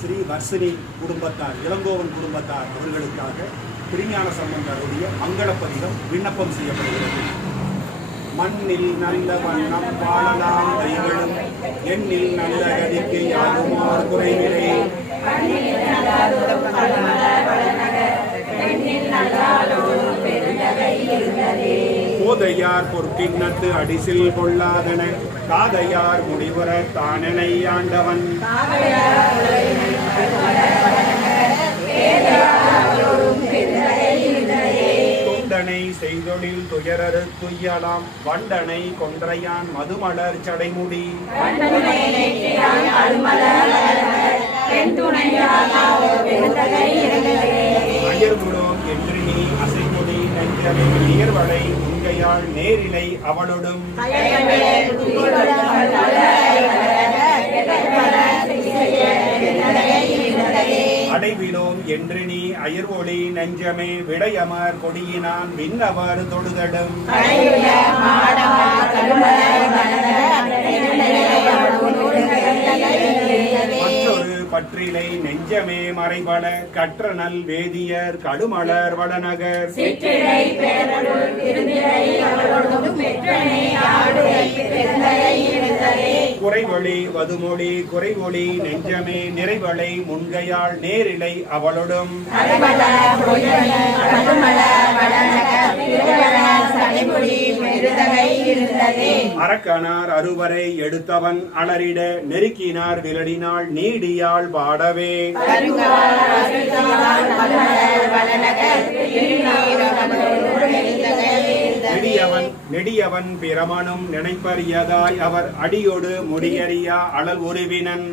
ஸ்ரீ வர்சினி குடும்பத்தார், இளங்கோவன் குடும்பத்தார் அவர்களுக்காக திருஞான சம்பந்தருடைய மங்களப்பதிகம் விண்ணப்பம் செய்யப்படுகிறது. மண்ணில் நல்ல வண்ணம் வாழலாம் கைகளும் எண்ணில் நல்ல கதிக்கு யாருமார் குறைவிலே போதையார் பொற்கிண்ணத்து அடிசில் கொள்ளாதன காதையார் முடிவுற தானனை ஆண்டவன் தொண்டனை செய்தொழில் துயரறு துய்யலாம் வண்டனை கொன்றையான் மதுமலர் சடைமுடி அயர்குடோம் என்று நீ அசைமுடி நெஞ்சலை நீர்வளை உங்கையாள் நேரிலை அவளொடும் அடைவிலோம் என்று நீ அயர்வொளி நெஞ்சமே விடையமர் கொடியினான் விண்ணவர் தொடுதடும் மற்றொரு பற்றிலை நெஞ்சமே மறைபல கற்றனல் வேதியர் கடுமலர் வடநகர் குறைவொளி வதுமொழி குறைவொளி நெஞ்சமே நிறைவளை முன்கையாள் நேரிலை அவளொடும் அரக்கனார் அறுவரை எடுத்தவன் அலறிட நெருக்கினார் விலடினாள் நீடியாள் பாடவே நெடியவன் பிரமனும் நினைப்பறியதாய் அவர் அடியோடு முடியறியா அழல் உருவினன்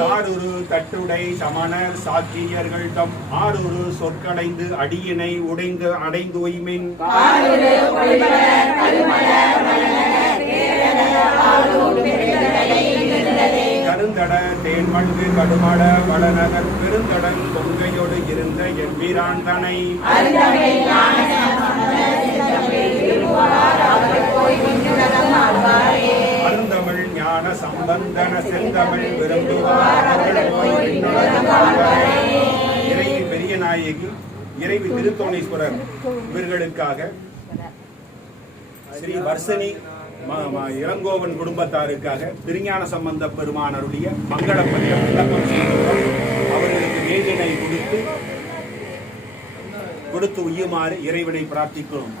தாருரு தட்டுடை சமணர் சாக்கியர்கள் தம் ஆறுரு சொற்கடைந்து அடியினை உடைந்து அடைந்துய்மின் கருந்தட தேன்மல்கு கடுமட வளநகர் பெருந்தடல் கொங்கையோடு இருந்த என் வீரான் தனை அருந்தமிழ் ஞான சம்பந்தன செந்தமிழ் விரும்புவார் இறைவி பெரிய நாயகி இறைவி திருத்தோணீஸ்வரர் இவர்களுக்காக ஸ்ரீ வர்சினி இளங்கோவன் குடும்பத்தாருக்காக திருஞான சம்பந்த பெருமான் அருளிய மங்களப்பதிகம் விண்ணப்பம் செய்துள்ளோம். அவர்களுக்கு வேதினை கொடுத்து உய்யுமாறு இறைவனை பிரார்த்திக்கிறோம்.